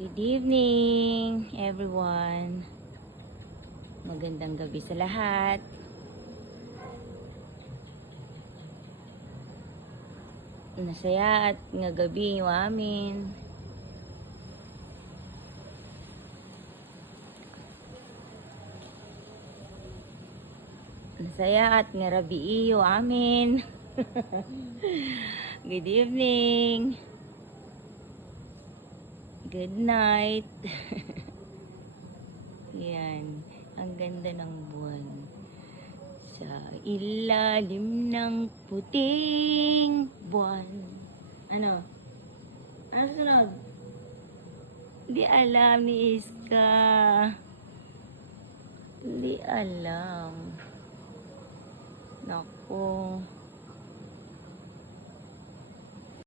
Good evening, everyone. Magandang gabi sa lahat. Nasaya at nga gabi yung amin. Nasaya at nga rabi yung amin. Good evening. Good night. Yan. Ang ganda ng buwan. Sa ilalim ng puting buwan. Ano? Ano sunod? Di alam ni Iska. Di alam. Naku.